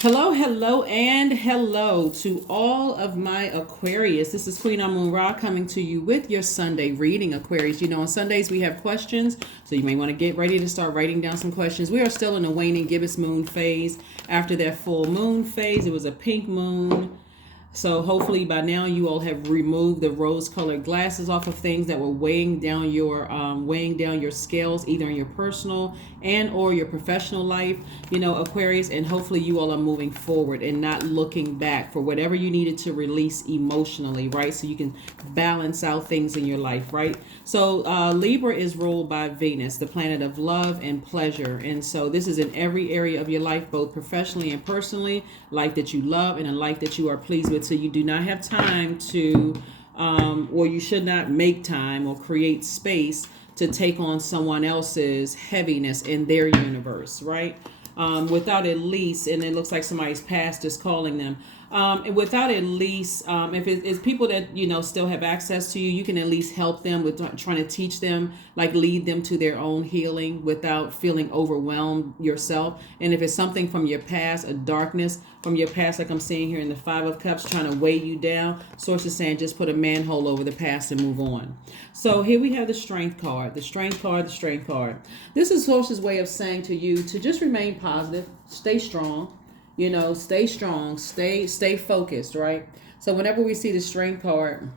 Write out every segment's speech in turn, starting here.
Hello, hello, and hello to all of my Aquarius. This is Queen Amun Ra coming to you with your Sunday reading, Aquarius. You know, on Sundays we have questions, so you may want to get ready to start writing down some questions. We are still in the waning gibbous moon phase. After that full moon phase, it was a pink moon. So hopefully by now you all have removed the rose-colored glasses off of things that were weighing down your scales, either in your personal and or your professional life, you know, Aquarius. And hopefully you all are moving forward and not looking back for whatever you needed to release emotionally, right? So you can balance out things in your life, right? So Libra is ruled by Venus, the planet of love and pleasure. And so this is in every area of your life, both professionally and personally, life that you love and a life that you are pleased with. So you do not have time to, or you should not make time or create space to take on someone else's heaviness in their universe, right? Without at least, and it looks like somebody's past is calling them. Without at least, if it's people that you know still have access to you, you can at least help them with trying to teach them, like lead them to their own healing without feeling overwhelmed yourself. And if it's something from your past, a darkness from your past, like I'm seeing here in the Five of Cups, trying to weigh you down, Source is saying just put a manhole over the past and move on. So here we have the Strength card, the Strength card, the Strength card. This is Source's way of saying to you to just remain positive, stay strong. You know, stay strong, stay focused, right? So whenever we see the Strength card,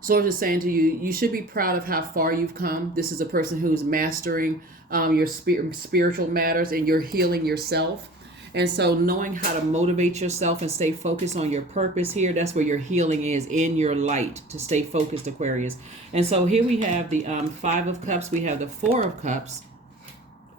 Source is saying to you, you should be proud of how far you've come. This is a person who's mastering your spiritual matters, and you're healing yourself. And so knowing how to motivate yourself and stay focused on your purpose here, that's where your healing is, in your light, to stay focused, Aquarius. And so here we have the Five of Cups, we have the Four of Cups,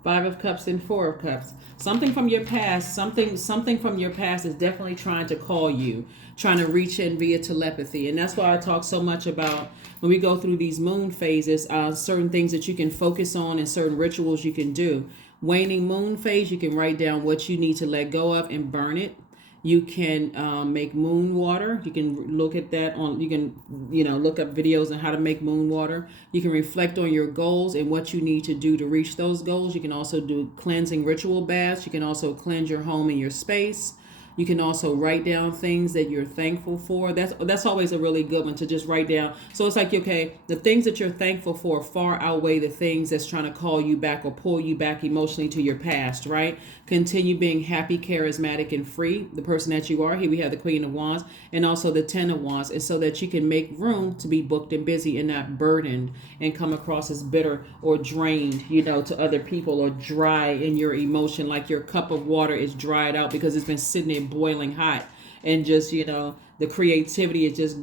Five of Cups and Four of Cups. Something from your past, something from your past is definitely trying to call you, trying to reach in via telepathy. And that's why I talk so much about when we go through these moon phases, certain things that you can focus on and certain rituals you can do. Waning moon phase, you can write down what you need to let go of and burn it. You can make moon water. You can look at that on, you can, you know, look up videos on how to make moon water. You can reflect on your goals and what you need to do to reach those goals. You can also do cleansing ritual baths. You can also cleanse your home and your space. You can also write down things that you're thankful for. That's always a really good one to just write down. So it's like, okay, the things that you're thankful for far outweigh the things that's trying to call you back or pull you back emotionally to your past, right? Continue being happy, charismatic, and free, the person that you are. Here we have the Queen of Wands and also the Ten of Wands, and so that you can make room to be booked and busy and not burdened and come across as bitter or drained, you know, to other people, or dry in your emotion, like your cup of water is dried out because it's been sitting there boiling hot, and just, you know, the creativity is just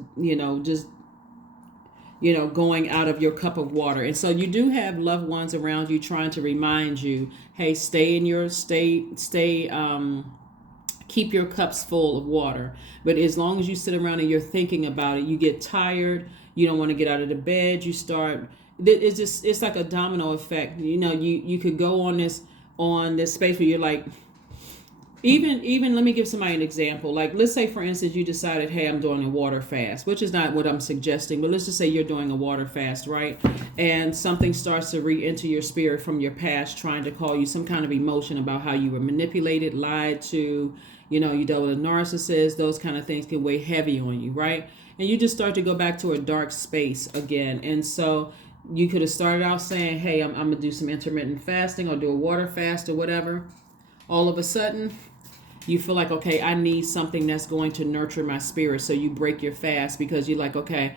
going out of your cup of water. And so you do have loved ones around you trying to remind you, hey, keep your cups full of water. But as long as you sit around and you're thinking about it, you get tired, you don't want to get out of the bed, it's like a domino effect. You know, you could go on this space where you're like, even let me give somebody an example. Like, let's say, for instance, you decided, hey, I'm doing a water fast, which is not what I'm suggesting, but let's just say you're doing a water fast, right? And something starts to re-enter your spirit from your past, trying to call you some kind of emotion about how you were manipulated, lied to, you know, you dealt with a narcissist. Those kind of things can weigh heavy on you, right? And you just start to go back to a dark space again. And so you could have started out saying, hey, I'm going to do some intermittent fasting or do a water fast or whatever. All of a sudden, you feel like, okay, I need something that's going to nurture my spirit. So you break your fast because you're like, okay,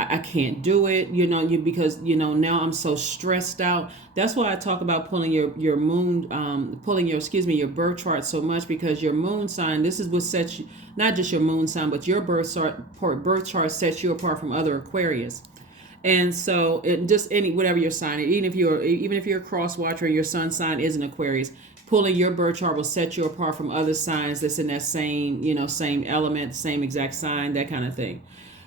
I can't do it, you know, because, you know, now I'm so stressed out. That's why I talk about pulling your moon, your birth chart so much, because your moon sign, this is what sets you, not just your moon sign, but your birth chart sets you apart from other Aquarius. And so it just whatever your sign, even if you're a cross watcher and your sun sign is an Aquarius, pulling your birth chart will set you apart from other signs that's in that same element, same exact sign, that kind of thing.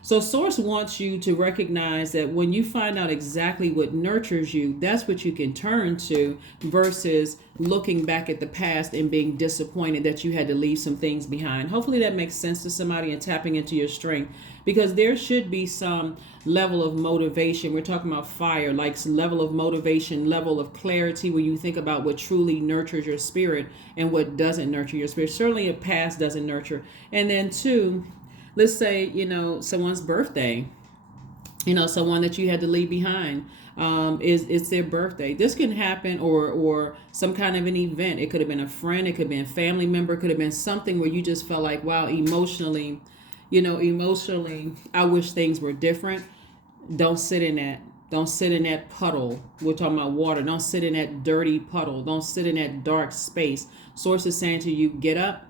So Source wants you to recognize that when you find out exactly what nurtures you, that's what you can turn to versus looking back at the past and being disappointed that you had to leave some things behind. Hopefully that makes sense to somebody and tapping into your strength, because there should be some level of motivation. We're talking about fire, like some level of motivation, level of clarity when you think about what truly nurtures your spirit and what doesn't nurture your spirit. Certainly a past doesn't nurture. And then two, let's say, someone's birthday, someone that you had to leave behind, is it's their birthday. This can happen, or some kind of an event. It could have been a friend, it could have been a family member, it could have been something where you just felt like, wow, emotionally, I wish things were different. Don't sit in that. Don't sit in that puddle. We're talking about water. Don't sit in that dirty puddle. Don't sit in that dark space. Source is saying to you, get up,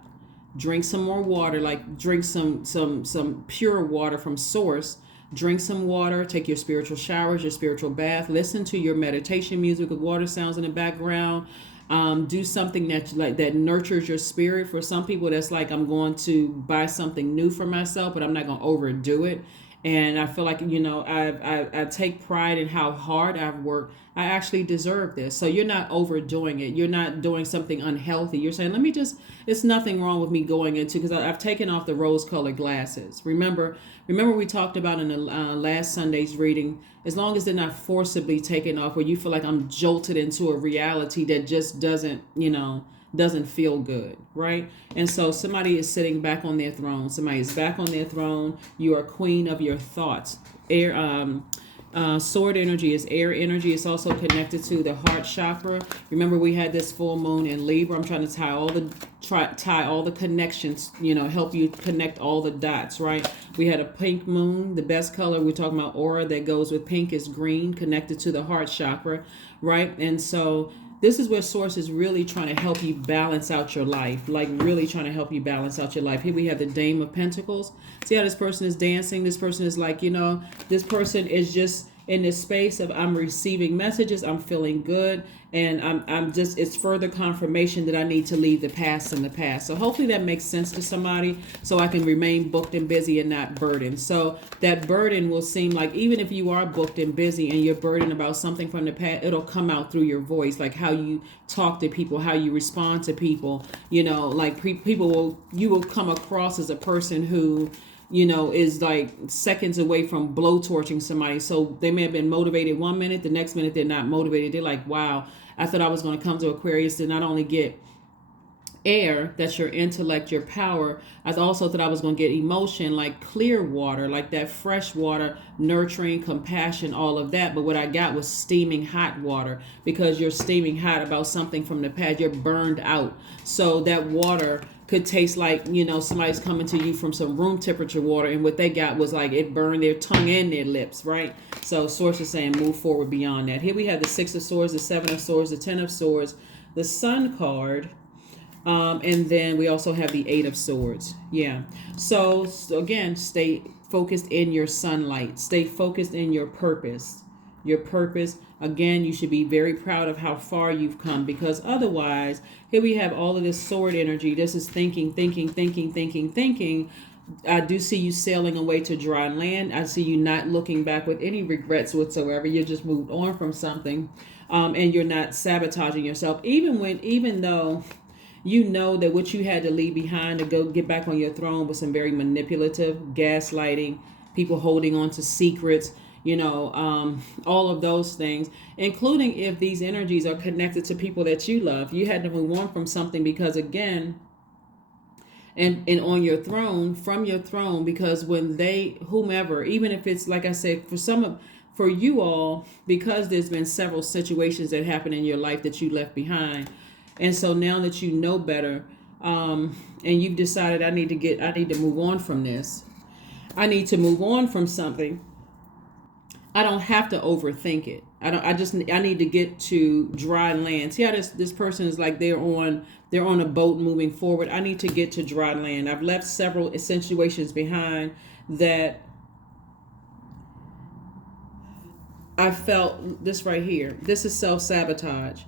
drink some more water, like drink some pure water from Source. Drink some water, take your spiritual showers, your spiritual bath, listen to your meditation music with water sounds in the background. Do something that nurtures your spirit. For some people, that's like, I'm going to buy something new for myself, but I'm not going to overdo it. And I feel like, I take pride in how hard I've worked. I actually deserve this. So you're not overdoing it. You're not doing something unhealthy. You're saying, it's nothing wrong with me going into, because I've taken off the rose colored glasses. Remember we talked about in the last Sunday's reading, as long as they're not forcibly taken off, where you feel like I'm jolted into a reality that just doesn't feel good, right? And so somebody is sitting back on their throne. Somebody is back on their throne. You are queen of your thoughts. Sword energy is air energy. It's also connected to the heart chakra. Remember, we had this full moon in Libra. I'm trying to tie all the connections, help you connect all the dots, right? We had a pink moon. The best color, we're talking about aura that goes with pink, is green, connected to the heart chakra, right? And so this is where Source is really trying to help you balance out your life, like really trying to help you balance out your life. Here we have the Dame of Pentacles. See how this person is dancing? This person is like, this person is just in this space of, I'm receiving messages, I'm feeling good, and I'm just, it's further confirmation that I need to leave the past in the past. So hopefully that makes sense to somebody, so I can remain booked and busy and not burdened. So that burden will seem like, even if you are booked and busy and you're burdened about something from the past, it'll come out through your voice, like how you talk to people, how you respond to people, you will come across as a person who is like seconds away from blowtorching somebody. So they may have been motivated 1 minute, the next minute they're not motivated. They're like, wow, I thought I was going to come to Aquarius to not only get air, that's your intellect, your power. I also thought I was going to get emotion, like clear water, like that fresh water, nurturing, compassion, all of that. But what I got was steaming hot water, because you're steaming hot about something from the past. You're burned out. So that water could taste like, somebody's coming to you from some room temperature water, and what they got was like, it burned their tongue and their lips, right? So Source is saying, move forward beyond that. Here we have the Six of Swords, the Seven of Swords, the Ten of Swords, the Sun card, and then we also have the Eight of Swords. Yeah. So again, stay focused in your sunlight. Stay focused in your purpose. Your purpose. Again, you should be very proud of how far you've come, because otherwise, here we have all of this sword energy. This is thinking. I do see you sailing away to dry land. I see you not looking back with any regrets whatsoever. You just moved on from something, and you're not sabotaging yourself, even though you know that what you had to leave behind to go get back on your throne was some very manipulative, gaslighting, people holding on to secrets, all of those things, including if these energies are connected to people that you love. You had to move on from something, because again, and on your throne, from your throne, because when whomever, even if it's, like I said, for you all, because there's been several situations that happened in your life that you left behind. And so now that you know better, and you've decided, I need to move on from this. I need to move on from something. I don't have to overthink it. I need to get to dry land. See how this person is like, they're on a boat moving forward. I need to get to dry land. I've left several situations behind that I felt this right here. This is self-sabotage.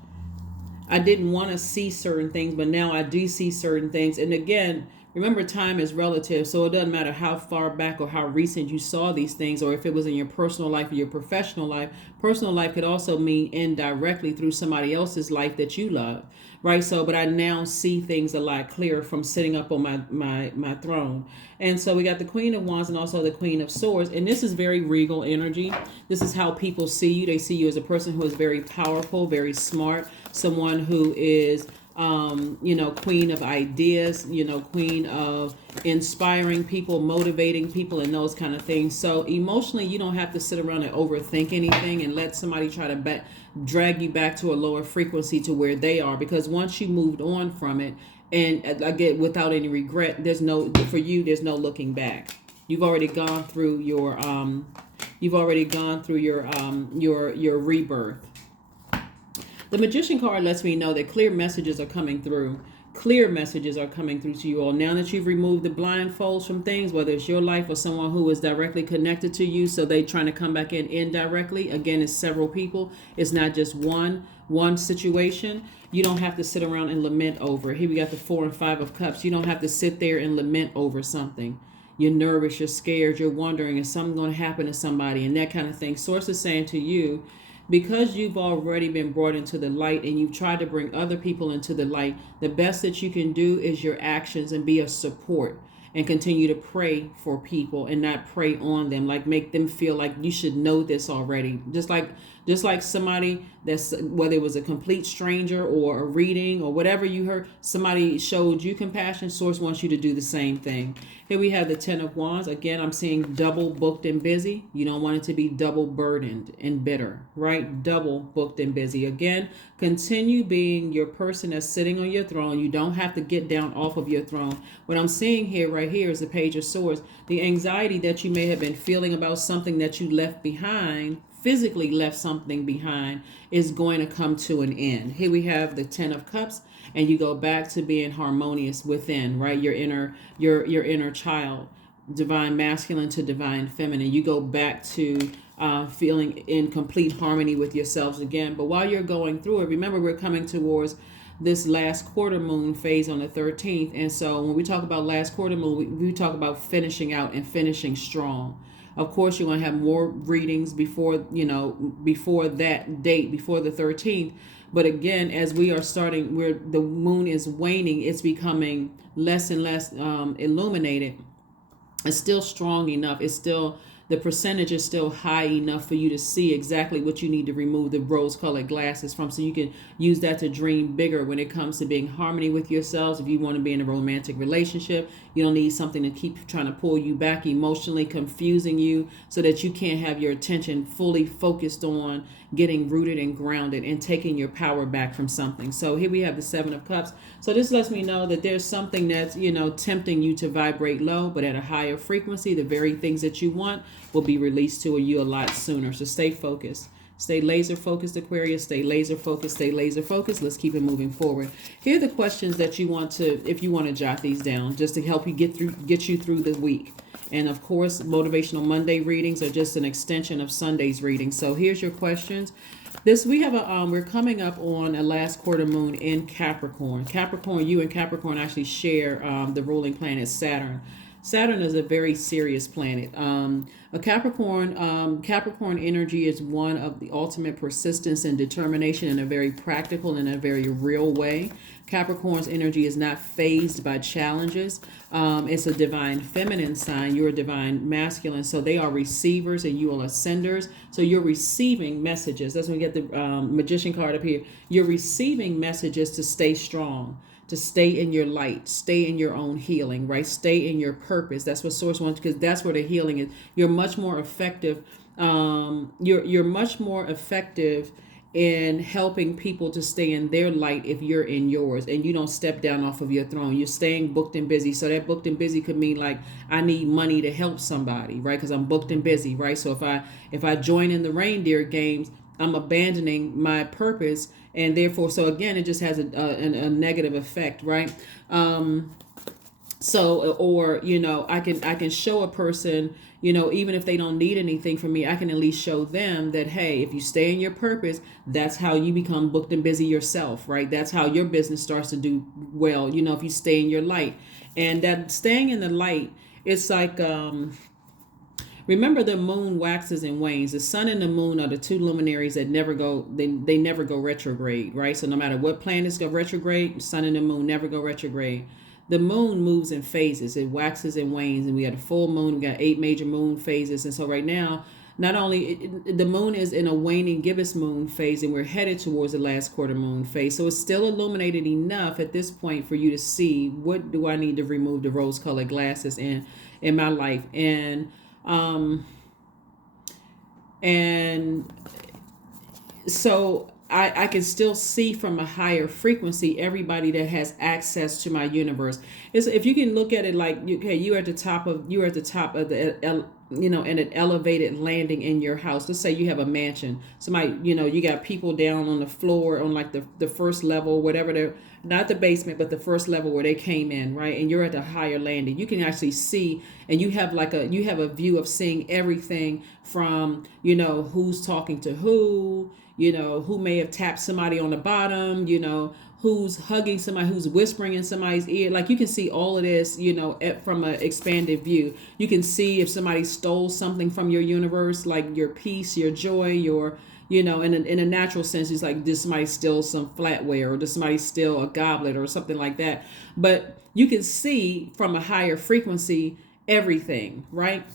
I didn't want to see certain things, but now I do see certain things. And again, Remember, time is relative, so it doesn't matter how far back or how recent you saw these things, or if it was in your personal life or your professional life. Personal life could also mean indirectly through somebody else's life that you love, right? So, but I now see things a lot clearer from sitting up on my throne. And so we got the Queen of Wands and also the Queen of Swords, and this is very regal energy. This is how people see you. They see you as a person who is very powerful, very smart, someone who is queen of ideas, queen of inspiring people, motivating people, and those kind of things. So emotionally, you don't have to sit around and overthink anything and let somebody try to drag you back to a lower frequency to where they are, because once you moved on from it, and again, without any regret, there's no looking back. You've already gone through your your rebirth. The Magician card lets me know that clear messages are coming through. Clear messages are coming through to you all. Now that you've removed the blindfolds from things, whether it's your life or someone who is directly connected to you, so they trying to come back in indirectly. Again, it's several people. It's not just one situation. You don't have to sit around and lament over it. Here we got the 4 and 5 of Cups. You don't have to sit there and lament over something. You're nervous, you're scared, you're wondering, is something going to happen to somebody, and that kind of thing. Source is saying to you, because you've already been brought into the light and you've tried to bring other people into the light, the best that you can do is your actions and be a support and continue to pray for people and not pray on them, like make them feel like you should know this already. Just like somebody that's, whether it was a complete stranger or a reading or whatever you heard, somebody showed you compassion, Source wants you to do the same thing. Here we have the 10 of Wands. Again, I'm seeing double booked and busy. You don't want it to be double burdened and bitter, right? Double booked and busy. Again, continue being your person that's sitting on your throne. You don't have to get down off of your throne. What I'm seeing here, right here, is the Page of Swords. The anxiety that you may have been feeling about something that you left behind, physically left something behind, is going to come to an end. Here we have the 10 of Cups, and you go back to being harmonious within, right? Your inner child, divine masculine to divine feminine. You go back to feeling in complete harmony with yourselves again. But while you're going through it, remember, we're coming towards this last quarter moon phase on the 13th. And so when we talk about last quarter moon, we talk about finishing out and finishing strong. Of course, you're going to have more readings before that date, before the 13th. But again, as we are starting, where the moon is waning, it's becoming less and less illuminated. It's still strong enough. It's still, the percentage is still high enough for you to see exactly what you need to remove the rose-colored glasses from, so you can use that to dream bigger when it comes to being harmony with yourselves. If you want to be in a romantic relationship, you don't need something to keep trying to pull you back emotionally, confusing you, so that you can't have your attention fully focused on getting rooted and grounded and taking your power back from something. So here we have the 7 of Cups. So this lets me know that there's something that's, tempting you to vibrate low, but at a higher frequency. The very things that you want will be released to you a lot sooner. So stay focused. Stay laser focused, Aquarius. Stay laser focused. Stay laser focused. Let's keep it moving forward. Here are the questions that you want to, if you want to jot these down, just to help you get you through the week. And of course, Motivational Monday readings are just an extension of Sunday's readings. So here's your questions. We're coming up on a last quarter moon in Capricorn. Capricorn, you and Capricorn actually share the ruling planet Saturn. Saturn is a very serious planet. A Capricorn energy is one of the ultimate persistence and determination in a very practical and a very real way. Capricorn's energy is not phased by challenges. It's a divine feminine sign. You're a divine masculine. So they are receivers and you are senders. So you're receiving messages. That's when we get the Magician card up here. You're receiving messages to stay strong, to stay in your light, stay in your own healing, right? Stay in your purpose. That's what Source wants, because that's where the healing is. You're much more effective. You're much more effective in helping people to stay in their light if you're in yours and you don't step down off of your throne. You're staying booked and busy. So that booked and busy could mean like, I need money to help somebody, right? Because I'm booked and busy, right? So if I join in the reindeer games, I'm abandoning my purpose, and therefore, so again, it just has a negative effect, right? So, or, I can show a person, even if they don't need anything from me, I can at least show them that, hey, if you stay in your purpose, that's how you become booked and busy yourself, right? That's how your business starts to do well, if you stay in your light. And that staying in the light, it's like, remember, the moon waxes and wanes. The sun and the moon are the two luminaries that never go, they never go retrograde, right? So no matter what planets go retrograde, sun and the moon never go retrograde. The moon moves in phases. It waxes and wanes, and we got a full moon. We got 8 major moon phases. And so right now, not only the moon is in a waning gibbous moon phase, and we're headed towards the last quarter moon phase. So it's still illuminated enough at this point for you to see, what do I need to remove the rose colored glasses in my life. And so I can still see from a higher frequency everybody that has access to my universe. If you can look at it like, okay, you're at the top of the in an elevated landing in your house. Let's say you have a mansion. Somebody, you got people down on the floor on like the first level, whatever, they're not the basement, but the first level where they came in, right? And you're at the higher landing. You can actually see, and you have a view of seeing everything from, who's talking to who may have tapped somebody on the bottom, who's hugging somebody, who's whispering in somebody's ear. Like, you can see all of this, from an expanded view. You can see if somebody stole something from your universe, like your peace, your joy, your, in a natural sense, it's like, did somebody steal some flatware, or did somebody steal a goblet or something like that? But you can see from a higher frequency everything, right?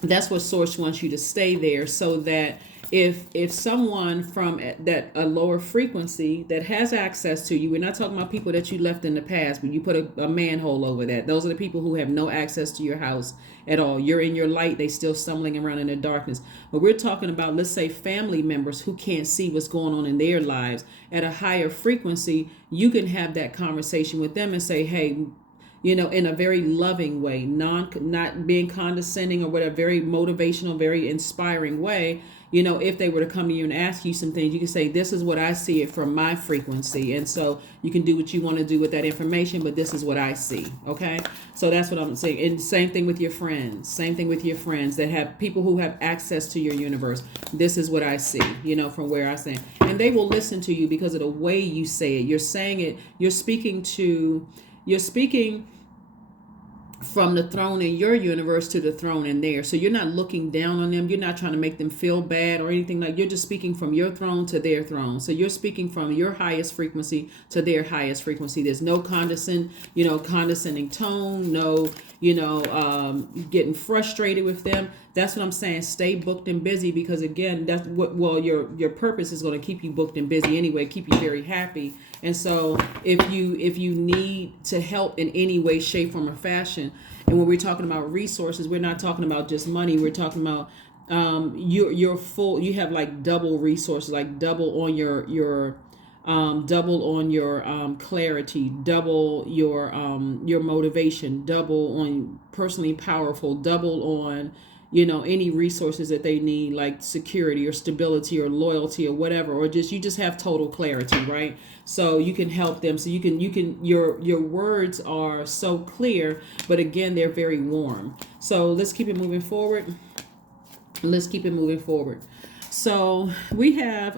That's what Source wants you to stay there, so that if someone from a lower frequency that has access to you, we're not talking about people that you left in the past, but you put a manhole over that. Those are the people who have no access to your house at all. You're in your light, they still stumbling around in the darkness. But we're talking about, let's say, family members who can't see what's going on in their lives. At a higher frequency, you can have that conversation with them and say, hey, in a very loving way, not being condescending or whatever, very motivational, very inspiring way. If they were to come to you and ask you some things, you can say, this is what I see it from my frequency. And so you can do what you want to do with that information, but this is what I see. Okay. So that's what I'm saying. And same thing with your friends, that have people who have access to your universe. This is what I see, from where I stand. And they will listen to you because of the way you say it. You're saying it, you're speaking from the throne in your universe to the throne in there. So you're not looking down on them. You're not trying to make them feel bad or anything. Like, you're just speaking from your throne to their throne. So you're speaking from your highest frequency to their highest frequency. There's no condescending tone, no, getting frustrated with them. That's what I'm saying. Stay booked and busy, because again, that's what, your purpose is going to keep you booked and busy anyway, keep you very happy. And so if you need to help in any way, shape, form, or fashion, and when we're talking about resources, we're not talking about just money. We're talking about you're full. You have like double resources, like double on your clarity, double your motivation, double on personally powerful, double on any resources that they need, like security or stability or loyalty or whatever, or you just have total clarity, right? So you can help them. So you can your words are so clear, but again, they're very warm. So let's keep it moving forward. So we have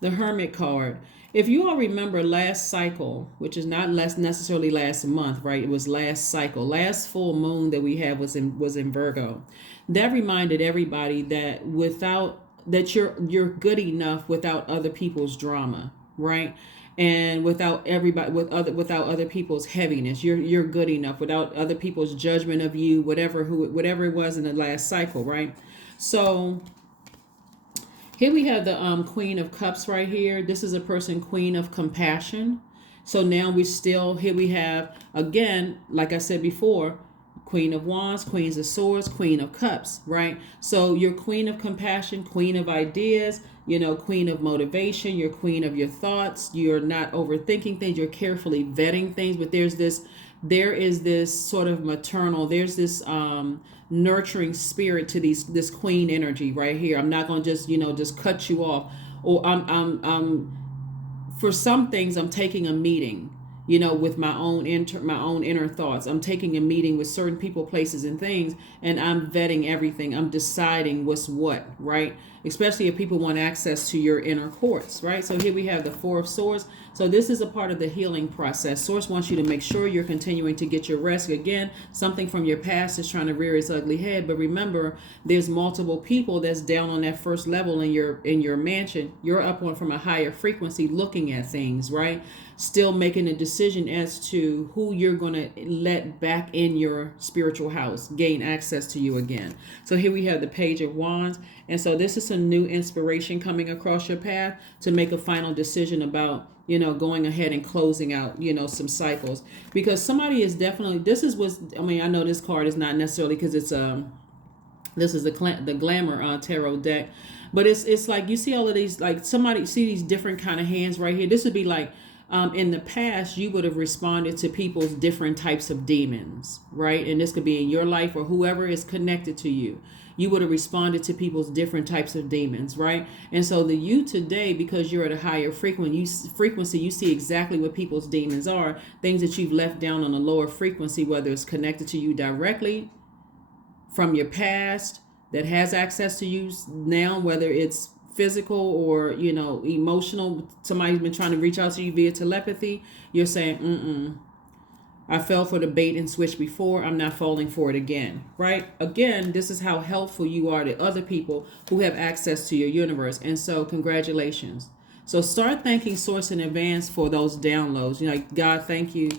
the Hermit card. If you all remember last cycle, which is not necessarily last month, right? It was last cycle. Last full moon that we had was in Virgo. That reminded everybody that you're good enough without other people's drama, right? And without other people's heaviness. You're good enough without other people's judgment of you, whatever it was in the last cycle, right? So here we have the Queen of Cups right here. This is a person, Queen of Compassion. So now here we have, again, like I said before, Queen of Wands, Queens of Swords, Queen of Cups, right? So you're Queen of Compassion, Queen of Ideas, Queen of Motivation, you're Queen of your thoughts. You're not overthinking things. You're carefully vetting things, but there is this sort of maternal, there's this nurturing spirit to this queen energy right here. I'm not going to just cut you off, or I'm for some things I'm taking a meeting. with my own inner thoughts. I'm taking a meeting with certain people, places, and things, and I'm vetting everything. I'm deciding what's what, right? Especially if people want access to your inner courts, right? So here we have the Four of Swords. So this is a part of the healing process. Source wants you to make sure you're continuing to get your rest. Again, something from your past is trying to rear its ugly head, but remember, there's multiple people that's down on that first level in your mansion. You're up on from a higher frequency, looking at things, right? Still making a decision as to who you're going to let back in your spiritual house, gain access to you again. So here we have the Page of Wands. And so this is a new inspiration coming across your path to make a final decision about, going ahead and closing out, some cycles. Because somebody is definitely, I know this card is not necessarily because it's, this is the Glamour tarot deck. But it's like you see all of these, like somebody see these different kind of hands right here. This would be like, in the past, you would have responded to people's different types of demons, right? And this could be in your life or whoever is connected to you. You would have responded to people's different types of demons, right? And so the you today, because you're at a higher frequency, you see exactly what people's demons are, things that you've left down on a lower frequency, whether it's connected to you directly from your past that has access to you now, whether it's physical or emotional. Somebody's been trying to reach out to you via telepathy. You're saying, I fell for the bait and switch before. I'm not falling for it again, right? Again, this is how helpful you are to other people who have access to your universe. And so congratulations. So start thanking Source in advance for those downloads. Like, God, thank you.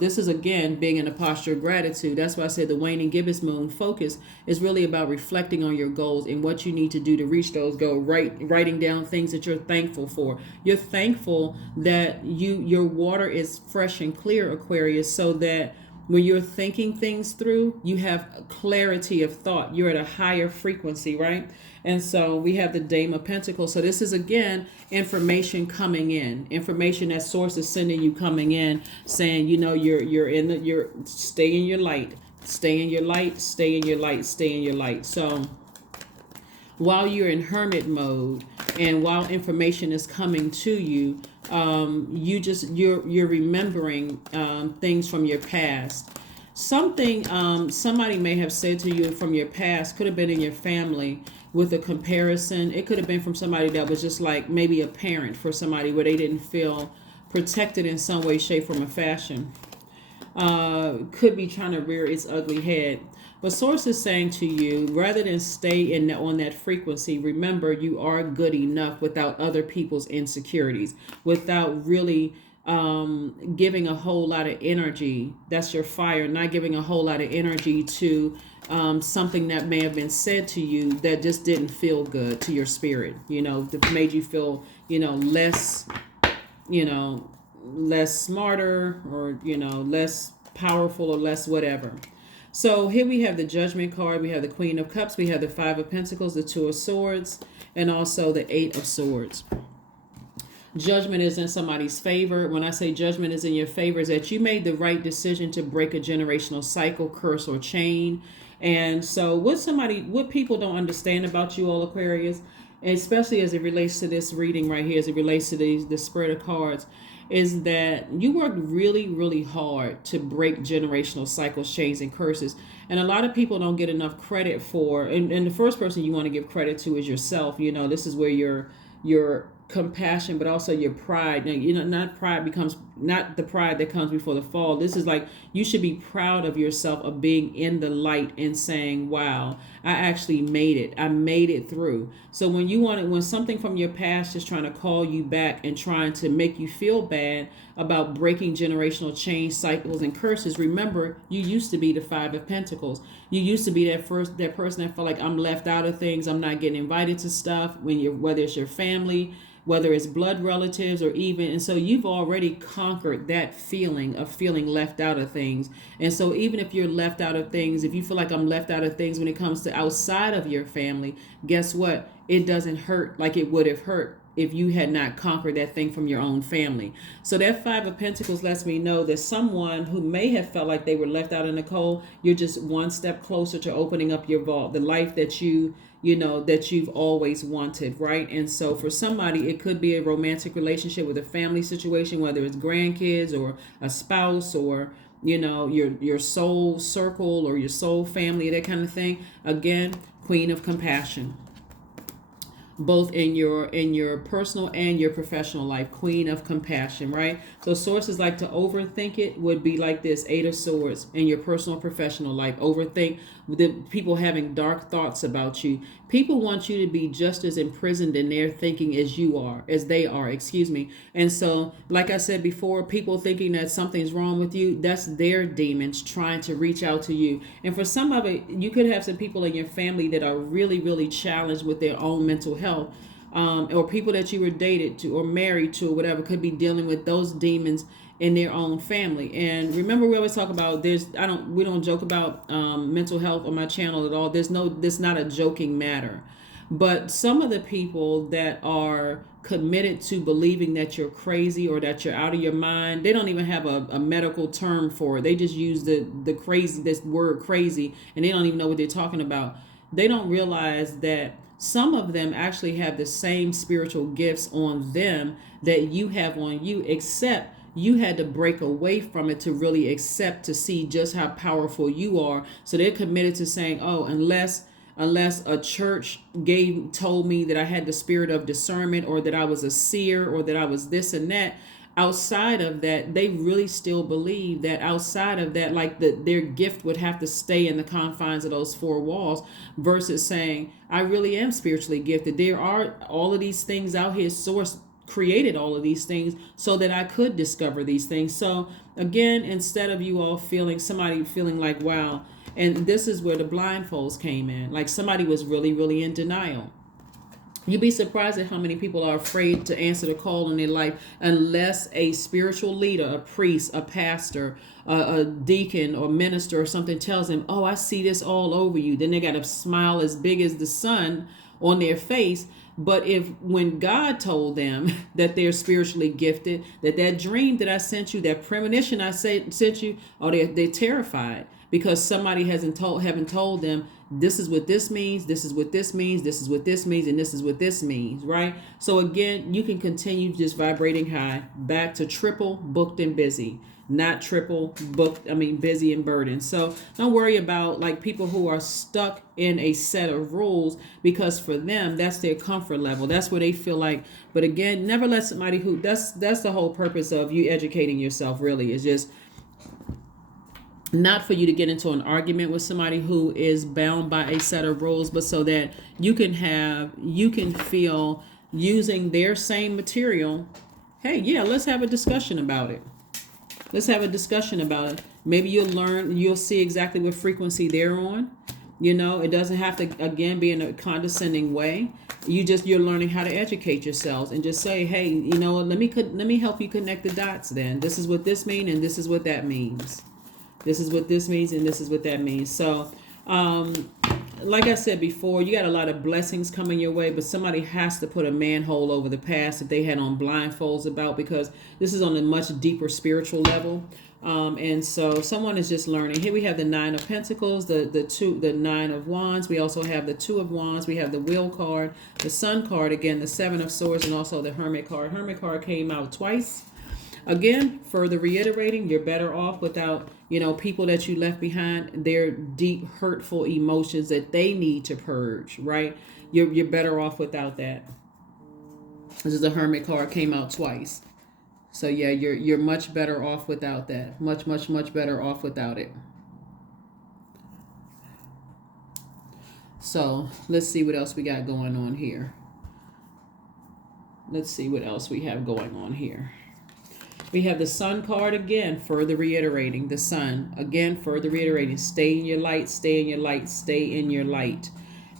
This is, again, being in a posture of gratitude. That's why I said the waning gibbous moon focus is really about reflecting on your goals and what you need to do to reach those goals. Writing down things that you're thankful for. You're thankful that your water is fresh and clear, Aquarius, so that when you're thinking things through, you have clarity of thought. You're at a higher frequency, right? And so we have the Dame of Pentacles. So this is, again, information coming in, information that Source is sending you coming in, saying, you're stay in your light, stay in your light, stay in your light, stay in your light. So while you're in hermit mode and while information is coming to you, you're remembering things from your past. Something somebody may have said to you from your past could have been in your family with a comparison. It could have been from somebody that was just like maybe a parent for somebody where they didn't feel protected in some way, shape, form, or fashion. Could be trying to rear its ugly head. But Source is saying to you, rather than stay on that frequency, remember you are good enough without other people's insecurities, without really giving a whole lot of energy. That's your fire, not giving a whole lot of energy to something that may have been said to you that just didn't feel good to your spirit, that made you feel, less, less smarter or, less powerful or less whatever. So here we have the Judgment card. We have the Queen of Cups. We have the Five of Pentacles, the Two of Swords, and also the Eight of Swords. Judgment is in somebody's favor. When I say judgment is in your favor, is that you made the right decision to break a generational cycle, curse, or chain. And so what people don't understand about you all, Aquarius, especially as it relates to this reading right here, as it relates to the spread of cards, is that you worked really, really hard to break generational cycles, chains, and curses. And a lot of people don't get enough credit for, and the first person you want to give credit to is yourself. This is where your compassion, but also your pride. Now, not the pride that comes before the fall. This is like, you should be proud of yourself, of being in the light and saying, wow, I actually made it. I made it through. So when something from your past is trying to call you back and trying to make you feel bad about breaking generational chains, cycles, and curses, remember, you used to be the Five of Pentacles. You used to be that person that felt like, I'm left out of things. I'm not getting invited to stuff, whether it's your family, whether it's blood relatives, or even, and so you've already conquered that feeling of feeling left out of things. And so even if you're left out of things, if you feel like I'm left out of things when it comes to outside of your family, guess what? It doesn't hurt like it would have hurt if you had not conquered that thing from your own family. So that Five of Pentacles lets me know that someone who may have felt like they were left out in the cold, you're just one step closer to opening up your vault, the life that you that you've always wanted, right? And so for somebody, it could be a romantic relationship with a family situation, whether it's grandkids or a spouse or your soul circle or your soul family, that kind of thing. Again, Queen of Compassion, both in your personal and your professional life. Queen of Compassion, right? So sources like to overthink it would be like this: Eight of Swords in your personal professional life. Overthink the people having dark thoughts about you. People want you to be just as imprisoned in their thinking as they are, excuse me. And so, like I said before, people thinking that something's wrong with you, that's their demons trying to reach out to you. And for some of it, you could have some people in your family that are really, really challenged with their own mental health. Or people that you were dated to or married to or whatever could be dealing with those demons in their own family. And remember, we always talk about we don't joke about mental health on my channel at all. This not a joking matter. But some of the people that are committed to believing that you're crazy or that you're out of your mind, they don't even have a medical term for it. They just use this word crazy, and they don't even know what they're talking about. They don't realize that some of them actually have the same spiritual gifts on them that you have on you, except you had to break away from it to really accept, to see just how powerful you are. So they're committed to saying, oh, unless a church told me that I had the spirit of discernment, or that I was a seer, or that I was this and that. Outside of that, they really still believe that outside of that, like their gift would have to stay in the confines of those four walls, versus saying, I really am spiritually gifted. There are all of these things out here. Source created all of these things so that I could discover these things. So again, instead of you all somebody feeling like, wow, and this is where the blindfolds came in, like somebody was really, really in denial. You'd be surprised at how many people are afraid to answer the call in their life unless a spiritual leader, a priest, a pastor, a deacon or minister or something tells them, oh, I see this all over you. Then they got a smile as big as the sun on their face. But when God told them that they're spiritually gifted, that dream that I sent you, that premonition I sent you, oh, they're terrified because somebody haven't told them, this is what this means, this is what this means, this is what this means, and this is what this means, right? So again, you can continue just vibrating high back to triple booked and busy, not triple booked, busy and burdened. So don't worry about like people who are stuck in a set of rules, because for them, that's their comfort level. That's where they feel like, but again, never let somebody that's the whole purpose of you educating yourself, really, is just not for you to get into an argument with somebody who is bound by a set of rules, but so that you can feel using their same material. Hey, yeah, let's have a discussion about it. Maybe you'll see exactly what frequency they're on. It doesn't have to, again, be in a condescending way. You're learning how to educate yourselves and just say, hey, let me help you connect the dots then. This is what this means and this is what that means. This is what this means and this is what that means. So, like I said before, you got a lot of blessings coming your way, but somebody has to put a manhole over the past that they had on blindfolds about, because this is on a much deeper spiritual level. And so someone is just learning. Here we have the Nine of Pentacles, the Nine of Wands. We also have the Two of Wands. We have the Wheel card, the Sun card, again, the Seven of Swords, and also the Hermit card. Hermit card came out twice. Again, further reiterating, you're better off without, people that you left behind, their deep, hurtful emotions that they need to purge, right? You're better off without that. This is the Hermit card, came out twice. So yeah, you're much better off without that. Much, much, much better off without it. So let's see what else we got going on here. Let's see what else we have going on here. We have the Sun card again, further reiterating. The Sun, again, further reiterating. Stay in your light, stay in your light, stay in your light.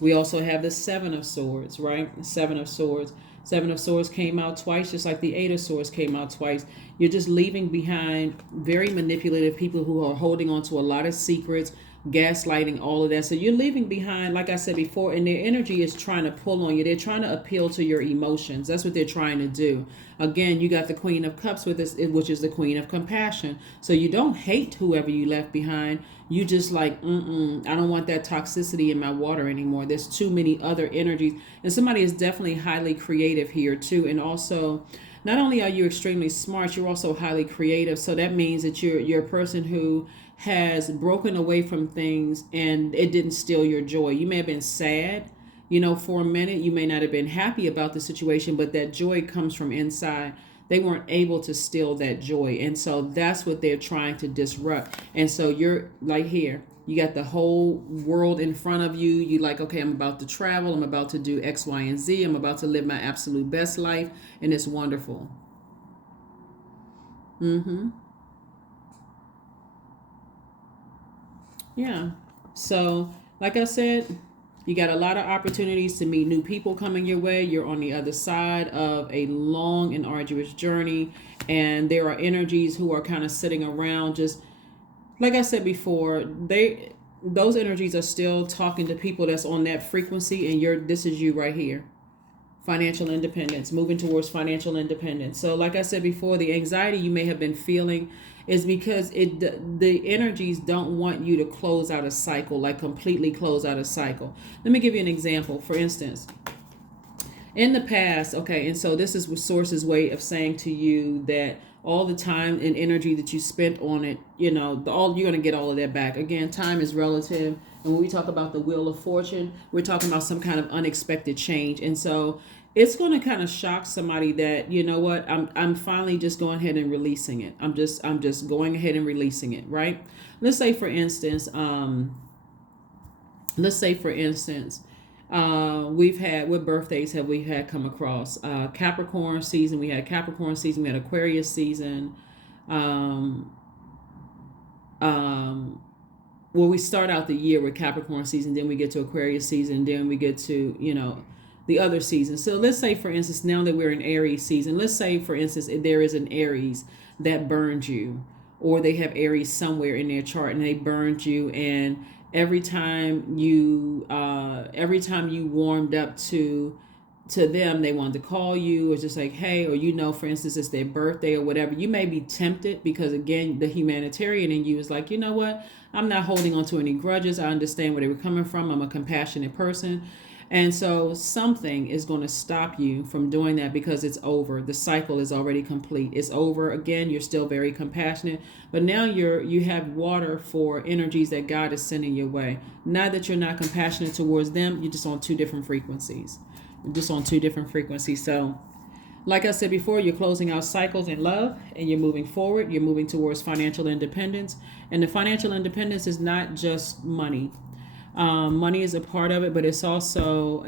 We also have the Seven of Swords, right? Seven of Swords. Seven of Swords came out twice, just like the Eight of Swords came out twice. You're just leaving behind very manipulative people who are holding on to a lot of secrets, gaslighting, all of that. So you're leaving behind, like I said before, and their energy is trying to pull on you. They're trying to appeal to your emotions. That's what they're trying to do. Again, you got the Queen of Cups with this, which is the Queen of Compassion. So you don't hate whoever you left behind. You just like, I don't want that toxicity in my water anymore. There's too many other energies. And somebody is definitely highly creative here too. And also, not only are you extremely smart, you're also highly creative. So that means that you're a person who has broken away from things and it didn't steal your joy. You may have been sad, for a minute. You may not have been happy about the situation, but that joy comes from inside. They weren't able to steal that joy. And so that's what they're trying to disrupt. And so you're like here, you got the whole world in front of you. You like, okay, I'm about to travel. I'm about to do X, Y, and Z. I'm about to live my absolute best life. And it's wonderful. Yeah. So, like I said, you got a lot of opportunities to meet new people coming your way. You're on the other side of a long and arduous journey. And there are energies who are kind of sitting around just, like I said before, those energies are still talking to people that's on that frequency, and this is you right here. Financial independence, moving towards financial independence. So like I said before, the anxiety you may have been feeling is because the energies don't want you to close out a cycle, like completely close out a cycle. Let me give you an example. For instance, in the past, okay, and so this is Source's way of saying to you that all the time and energy that you spent on it, you're going to get all of that back. Again, time is relative. And when we talk about the Wheel of Fortune, we're talking about some kind of unexpected change. And so it's going to kind of shock somebody that, you know what, I'm finally just going ahead and releasing it. I'm just going ahead and releasing it, right? Let's say for instance, what birthdays have we had come across? Capricorn season. We had Capricorn season. We had Aquarius season. Well, we start out the year with Capricorn season, then we get to Aquarius season, then we get to, the other season. So let's say, for instance, now that we're in Aries season, let's say, for instance, if there is an Aries that burned you, or they have Aries somewhere in their chart and they burned you, and every time you warmed up to them, they wanted to call you, or just like, hey, or for instance, it's their birthday or whatever. You may be tempted because, again, the humanitarian in you is like, you know what, I'm not holding on to any grudges. I understand where they were coming from. I'm a compassionate person. And so something is going to stop you from doing that because it's over. The cycle is already complete. It's over. Again, you're still very compassionate, but now you have water for energies that God is sending your way. Not that you're not compassionate towards them. You're just on two different frequencies. So like I said before, you're closing out cycles in love and you're moving forward. You're moving towards financial independence. And the financial independence is not just money. Money is a part of it, but it's also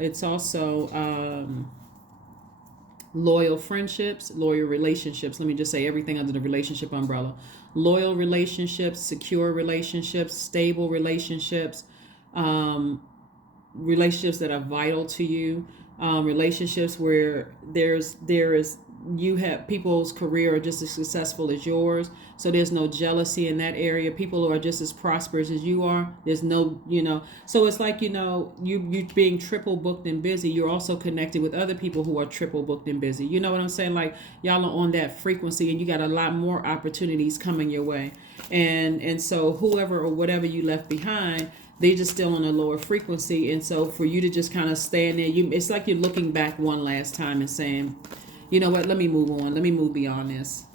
loyal friendships, loyal relationships. Let me just say everything under the relationship umbrella. Loyal relationships, secure relationships, stable relationships, relationships that are vital to you, relationships where you have people's career are just as successful as yours, so there's no jealousy in that area. People who are just as prosperous as you are, there's no, so it's like, you being triple booked and busy, you're also connected with other people who are triple booked and busy. You know what I'm saying? Like, y'all are on that frequency and you got a lot more opportunities coming your way. And so whoever or whatever you left behind, they just still on a lower frequency. And so for you to just kind of stay in there, it's like you're looking back one last time and saying, you know what, let me move on. Let me move beyond this.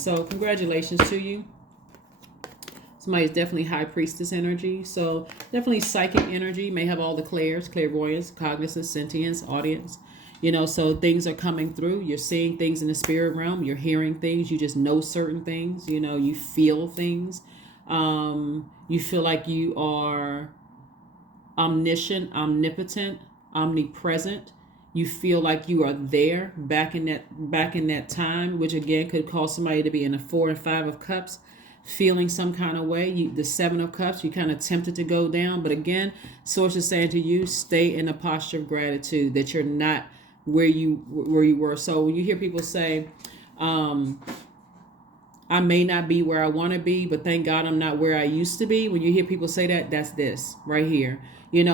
So congratulations to you. Somebody's definitely high priestess energy. So definitely psychic energy. May have all the clairvoyance, cognizance, sentience, audience. So things are coming through. You're seeing things in the spirit realm. You're hearing things. You just know certain things. You feel things. You feel like you are omniscient, omnipotent, omnipresent. You feel like you are there back in that time, which again could cause somebody to be in a 4 and 5 of cups, feeling some kind of way. The 7 of cups, you kind of tempted to go down, but again, Source is saying to you, stay in a posture of gratitude that you're not where you were. So when you hear people say, I may not be where I want to be, but thank God I'm not where I used to be. When you hear people say that, that's this right here.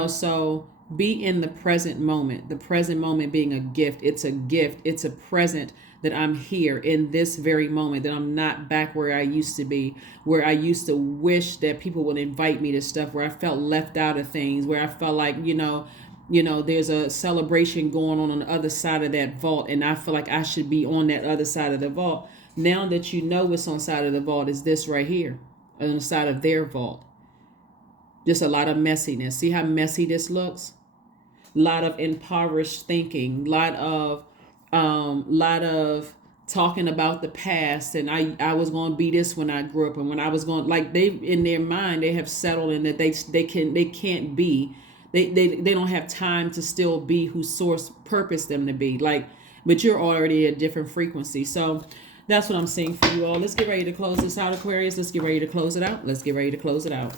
So be in the present moment. The present moment being a gift. It's a gift. It's a present that I'm here in this very moment, that I'm not back where I used to be, where I used to wish that people would invite me to stuff, where I felt left out of things, where I felt like, there's a celebration going on the other side of that vault, and I feel like I should be on that other side of the vault. Now that you know what's on the side of the vault is this right here, on the side of their vault. Just a lot of messiness. See how messy this looks? A lot of impoverished thinking, lot of talking about the past, and I was going to be this when I grew up, and when I was going, like, they in their mind they have settled in that they can't be, they don't have time to still be who source purposed them to be, like, but you're already at a different frequency. So that's what I'm seeing for you all. Let's get ready to close this out, Aquarius. Let's get ready to close it out. Let's get ready to close it out.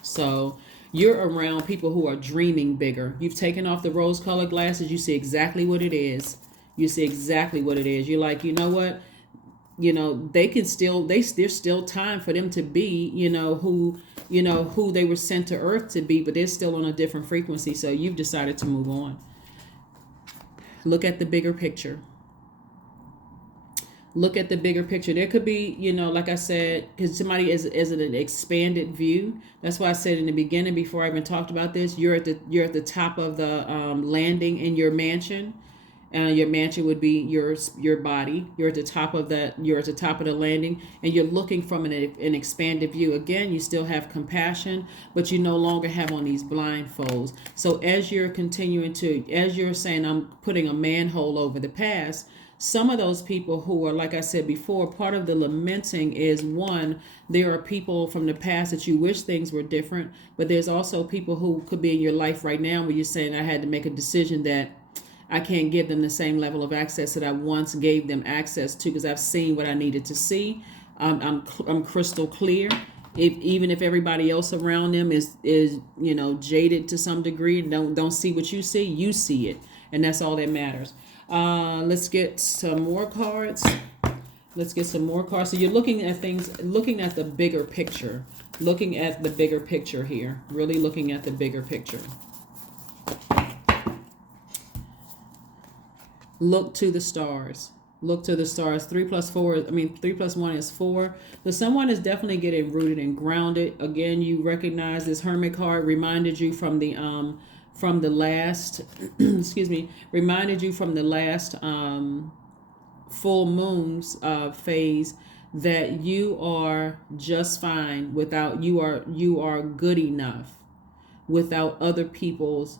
So you're around people who are dreaming bigger. You've taken off the rose-colored glasses. You see exactly what it is. You see exactly what it is. You're like, you know what? They can still, there's still time for them to be, who they were sent to earth to be, but they're still on a different frequency. So you've decided to move on. Look at the bigger picture. Look at the bigger picture. There could be, like I said, because somebody is an expanded view. That's why I said in the beginning, before I even talked about this, you're at the top of the landing in your mansion. Your mansion would be your body. You're at the top of that. You're at the top of the landing, and you're looking from an expanded view. Again, you still have compassion, but you no longer have on these blindfolds. So as you're as you're saying, I'm putting a manhole over the past. Some of those people who are, like I said before, part of the lamenting is, one, there are people from the past that you wish things were different, but there's also people who could be in your life right now where you're saying, I had to make a decision that I can't give them the same level of access that I once gave them access to, because I've seen what I needed to see. I'm crystal clear. Even if everybody else around them is jaded to some degree and don't see what you see it, and that's all that matters. Let's get some more cards. So you're looking at things, looking at the bigger picture, here, really looking at the bigger picture. Look to the stars. 3 plus 1 is 4. So someone is definitely getting rooted and grounded. Again, you recognize this Hermit card reminded you from the last reminded you from the last full moon's phase, that you are just fine without, you are good enough without other people's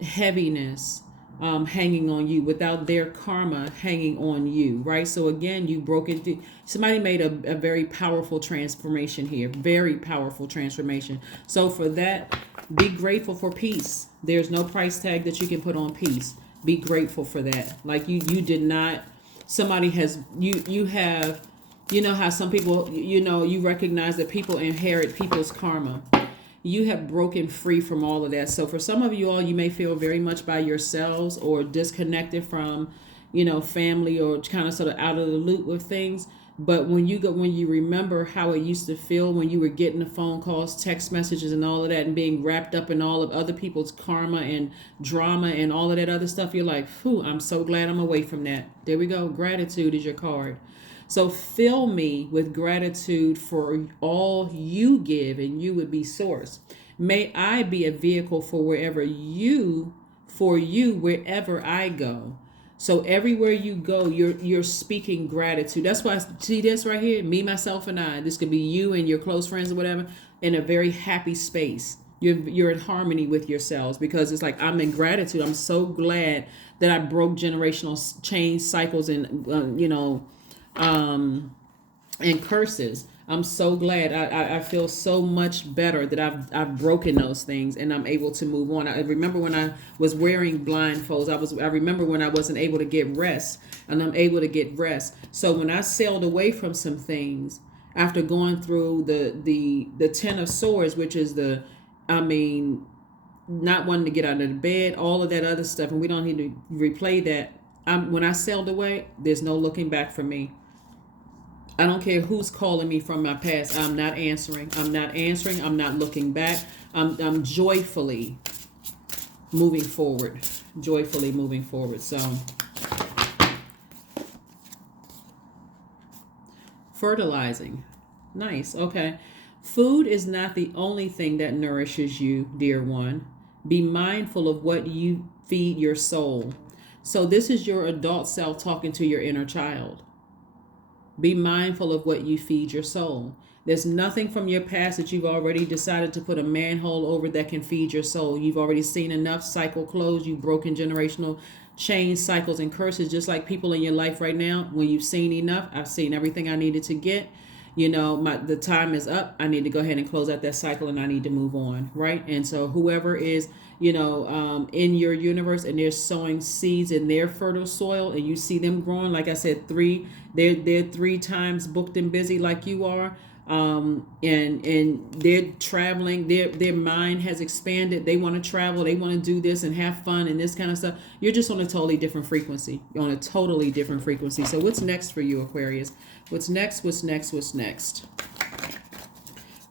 heaviness hanging on you, without their karma hanging on you, right? So again, you broke into, somebody made a very powerful transformation here, very powerful transformation. So for that, be grateful for peace. There's no price tag that you can put on peace. Be grateful for that. Like you did not, somebody has, you have, how some people, you recognize that people inherit people's karma. You have broken free from all of that. So for some of you all, you may feel very much by yourselves or disconnected from, family, or kind of sort of out of the loop with things. But when you remember how it used to feel when you were getting the phone calls, text messages, and all of that, and being wrapped up in all of other people's karma and drama and all of that other stuff, you're like, phew, I'm so glad I'm away from that. There we go. Gratitude is your card. So fill me with gratitude for all you give, and you would be source. May I be a vehicle for wherever I go. So everywhere you go, you're speaking gratitude. That's why, see this right here, me, myself, and I. This could be you and your close friends or whatever, in a very happy space. You're in harmony with yourselves, because it's like, I'm in gratitude. I'm so glad that I broke generational chain cycles and and curses. I'm so glad. I feel so much better that I've broken those things, and I'm able to move on. I remember when I was wearing blindfolds. I remember when I wasn't able to get rest, and I'm able to get rest. So when I sailed away from some things after going through the Ten of Swords, which is not wanting to get out of the bed, all of that other stuff, and we don't need to replay that. When I sailed away, there's no looking back for me. I don't care who's calling me from my past. I'm not answering. I'm not answering. I'm not looking back. I'm joyfully moving forward. Joyfully moving forward. So, fertilizing. Nice. Okay. Food is not the only thing that nourishes you, dear one. Be mindful of what you feed your soul. So, this is your adult self talking to your inner child. Be mindful of what you feed your soul. There's nothing from your past that you've already decided to put a manhole over that can feed your soul. You've already seen enough cycle close. You've broken generational chains, cycles, and curses, just like people in your life right now. When you've seen enough, I've seen everything I needed to get. The time is up. I need to go ahead and close out that cycle, and I need to move on, right? And so whoever is, in your universe, and they're sowing seeds in their fertile soil, and you see them growing, like I said, they're 3 times booked and busy like you are. And they're traveling, their mind has expanded. They want to travel, they want to do this and have fun and this kind of stuff. You're just on a totally different frequency. You're on a totally different frequency. So what's next for you, Aquarius? What's next?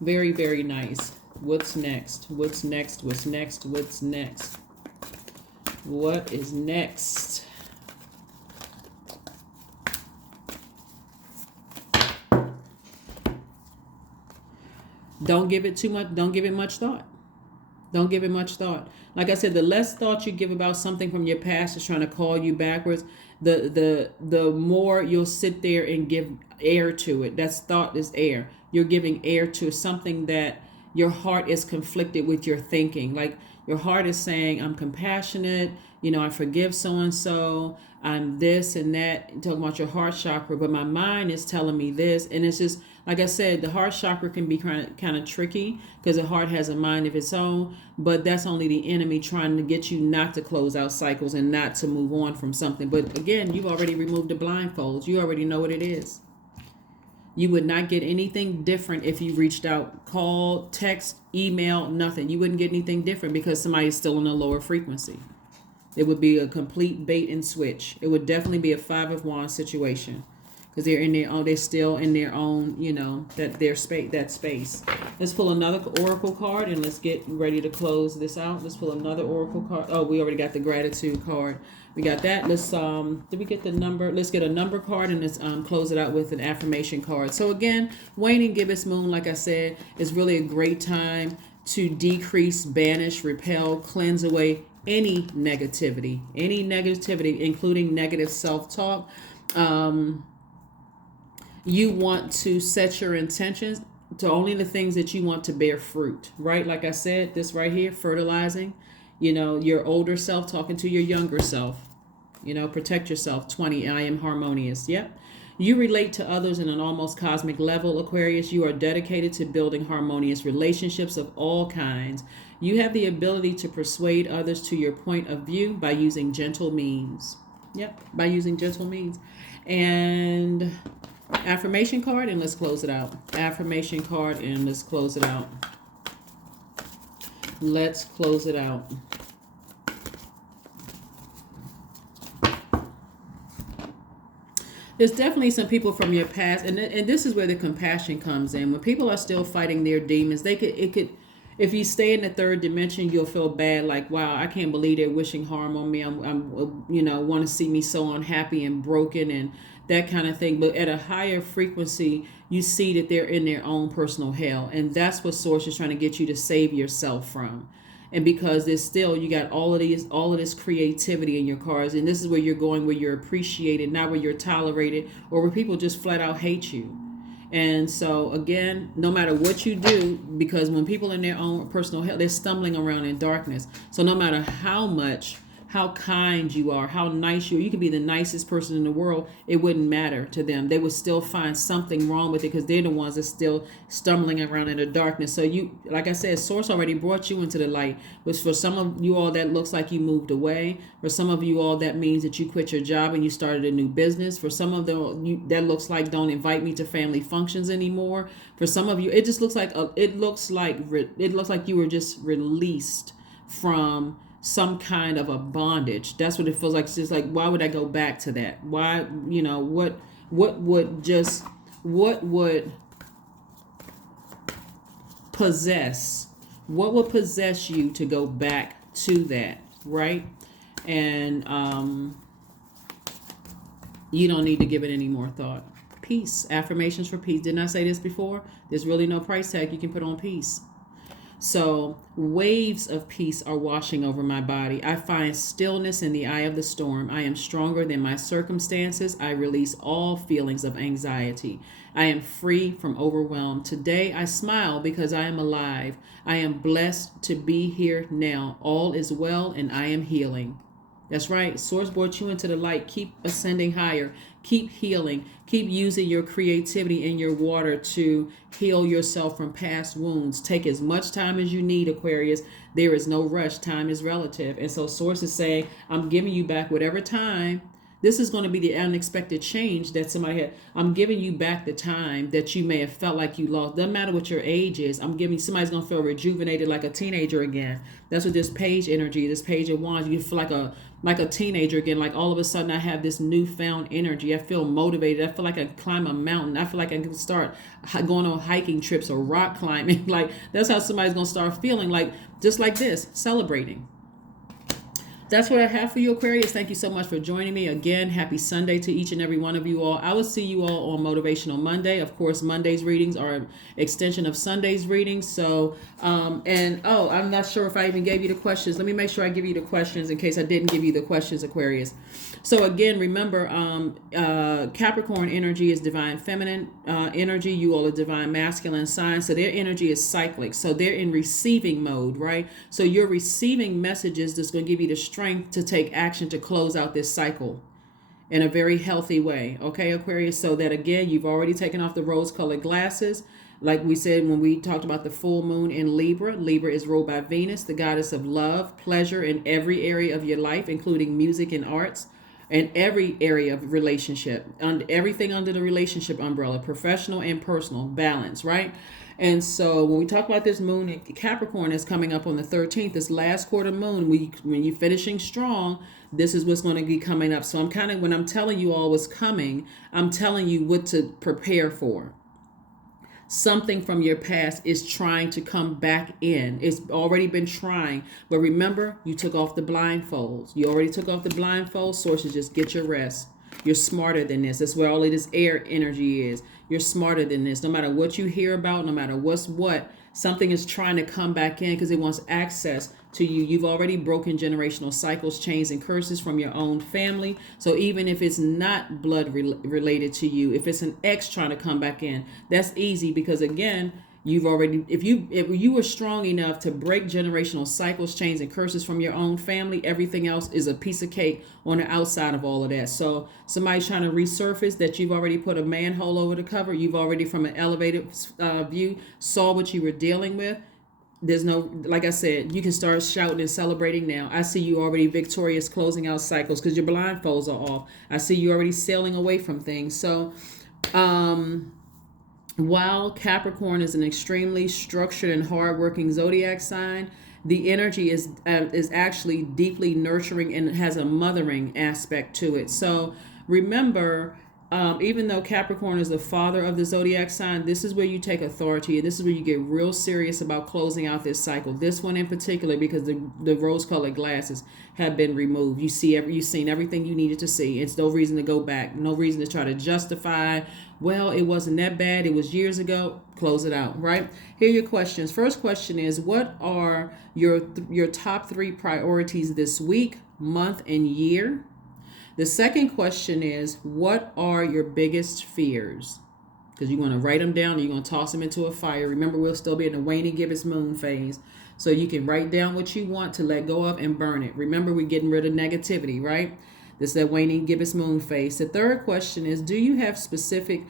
Very, very nice. What's next? What is next? Don't give it much thought. Don't give it much thought. Like I said, the less thought you give about something from your past is trying to call you backwards, the more you'll sit there and give air to it. That's thought is air. You're giving air to something that your heart is conflicted with your thinking. Like your heart is saying, I'm compassionate, I forgive so-and-so, I'm this and that. I'm talking about your heart chakra, but my mind is telling me this. And it's just, like I said, the heart chakra can be kind of tricky because the heart has a mind of its own, but that's only the enemy trying to get you not to close out cycles and not to move on from something. But again, you've already removed the blindfolds. You already know what it is. You would not get anything different if you reached out, called, text, email, nothing. You wouldn't get anything different because somebody is still in a lower frequency. It would be a complete bait and switch. It would definitely be a 5 of Wands situation because they're still in their own, that space. Let's pull another oracle card and let's get ready to close this out. Let's pull another oracle card. Oh, we already got the gratitude card. We got that. Let's did we get the number? Let's get a number card and let's close it out with an affirmation card. So again, waning gibbous moon, like I said, is really a great time to decrease, banish, repel, cleanse away any negativity, including negative self-talk. You want to set your intentions to only the things that you want to bear fruit, right? Like I said, this right here, fertilizing, your older self talking to your younger self, protect yourself. 20, I am harmonious. Yep. You relate to others in an almost cosmic level, Aquarius. You are dedicated to building harmonious relationships of all kinds. You have the ability to persuade others to your point of view by using gentle means. Yep, by using gentle means. And affirmation card, and let's close it out. Affirmation card, and let's close it out. Let's close it out. There's definitely some people from your past, and this is where the compassion comes in. When people are still fighting their demons, it could, if you stay in the third dimension, you'll feel bad. Like, wow, I can't believe they're wishing harm on me. I'm want to see me so unhappy and broken and that kind of thing. But at a higher frequency, you see that they're in their own personal hell, and that's what Source is trying to get you to save yourself from. And because there's still, you got all of this creativity in your cards, and this is where you're going, where you're appreciated, not where you're tolerated, or where people just flat out hate you. And so again, no matter what you do, because when people in their own personal hell, they're stumbling around in darkness. So no matter how kind you are, how nice you can be the nicest person in the world, it wouldn't matter to them. They would still find something wrong with it because they're the ones that's still stumbling around in the darkness. So you, like I said, Source already brought you into the light, which for some of you all that looks like you moved away. For some of you all that means that you quit your job and you started a new business. For some of them, that looks like don't invite me to family functions anymore. For some of you, it just looks like it looks like you were just released from some kind of a bondage. That's what it feels like. It's just like, why would I go back to that? Why, what would just what would possess you to go back to that, right? And you don't need to give it any more thought. Peace. Affirmations for peace. Didn't I say this before? There's really no price tag you can put on peace. So waves of peace are washing over my body. I find stillness in the eye of the storm. I am stronger than my circumstances. I release all feelings of anxiety. I am free from overwhelm. Today I smile because I am alive. I am blessed to be here now. All is well and I am healing. That's right. Source brought you into the light. Keep ascending higher. Keep healing. Keep using your creativity and your water to heal yourself from past wounds. Take as much time as you need, Aquarius. There is no rush. Time is relative. And so Source is saying, I'm giving you back whatever time. This is going to be the unexpected change that somebody had. I'm giving you back the time that you may have felt like you lost. Doesn't matter what your age is. I'm giving somebody's going to feel rejuvenated like a teenager again. That's what this page energy, this page of wands, you feel like a teenager again. Like all of a sudden I have this newfound energy. I feel motivated. I feel like I can climb a mountain. I feel like I can start going on hiking trips or rock climbing. Like that's how somebody's going to start feeling, like just like this, celebrating. That's what I have for you, Aquarius. Thank you so much for joining me. Again, happy Sunday to each and every one of you all. I will see you all on Motivational Monday. Of course, Monday's readings are an extension of Sunday's readings. So, I'm not sure if I even gave you the questions. Let me make sure I give you the questions in case I didn't give you the questions, Aquarius. So again, remember, Capricorn energy is divine feminine energy. You all are divine masculine sign. So their energy is cyclic. So they're in receiving mode, right? So you're receiving messages that's going to give you the strength to take action to close out this cycle in a very healthy way. Okay, Aquarius? So that again, you've already taken off the rose-colored glasses. Like we said when we talked about the full moon in Libra. Libra is ruled by Venus, the goddess of love, pleasure in every area of your life, including music and arts. In every area of relationship, everything under the relationship umbrella, professional and personal, balance, right? And so when we talk about this moon in Capricorn is coming up on the 13th, this last quarter moon, when you're finishing strong, this is what's going to be coming up. So I'm kind of, when I'm telling you all what's coming, I'm telling you what to prepare for. Something from your past is trying to come back in. It's already been trying. But remember, you took off the blindfolds. You already took off the blindfolds. Sources, just get your rest. You're smarter than this. That's where all of this air energy is. You're smarter than this. No matter what you hear about, no matter what's what, something is trying to come back in because it wants access to you. You've already broken generational cycles, chains, and curses from your own family. So even if it's not blood related to you, if it's an ex trying to come back in, that's easy because again, you've already, if you were strong enough to break generational cycles, chains, and curses from your own family, everything else is a piece of cake on the outside of all of that. So somebody's trying to resurface that you've already put a manhole over the cover. You've already, from an elevated view, saw what you were dealing with. There's no, like I said, you can start shouting and celebrating now. I see you already victorious, closing out cycles because your blindfolds are off. I see you already sailing away from things. So, while Capricorn is an extremely structured and hardworking zodiac sign, the energy is actually deeply nurturing and has a mothering aspect to it. So remember, even though Capricorn is the father of the zodiac sign, this is where you take authority, and this is where you get real serious about closing out this cycle. This one in particular, because the rose-colored glasses have been removed. You've seen everything you needed to see. It's no reason to go back, no reason to try to justify, well, it wasn't that bad, it was years ago. Close it out, right? Here are your questions. First question is, what are your top 3 priorities this week, month, and year? The second question is, what are your biggest fears? Because you're going to write them down and you're going to toss them into a fire. Remember, we'll still be in the waning gibbous moon phase. So you can write down what you want to let go of and burn it. Remember, we're getting rid of negativity, right? This is that waning gibbous moon phase. The third question is, do you have specific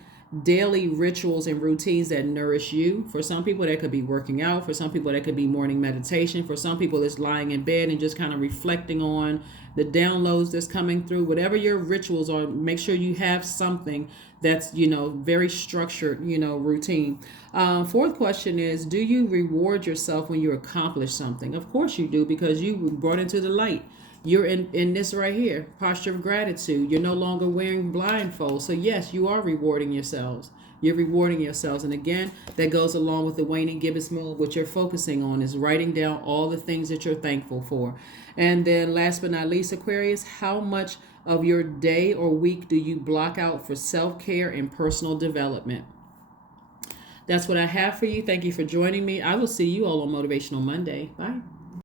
daily rituals and routines that nourish you? For some people, that could be working out. For some people, that could be morning meditation. For some people, it's lying in bed and just kind of reflecting on the downloads that's coming through. Whatever your rituals are, make sure you have something that's, very structured, routine. Fourth question is, do you reward yourself when you accomplish something? Of course you do, because you were brought into the light. You're in this right here, posture of gratitude. You're no longer wearing blindfolds. So yes, you are rewarding yourselves. You're rewarding yourselves. And again, that goes along with the waning gibbous moon. What you're focusing on is writing down all the things that you're thankful for. And then last but not least, Aquarius, how much of your day or week do you block out for self-care and personal development? That's what I have for you. Thank you for joining me. I will see you all on Motivational Monday. Bye.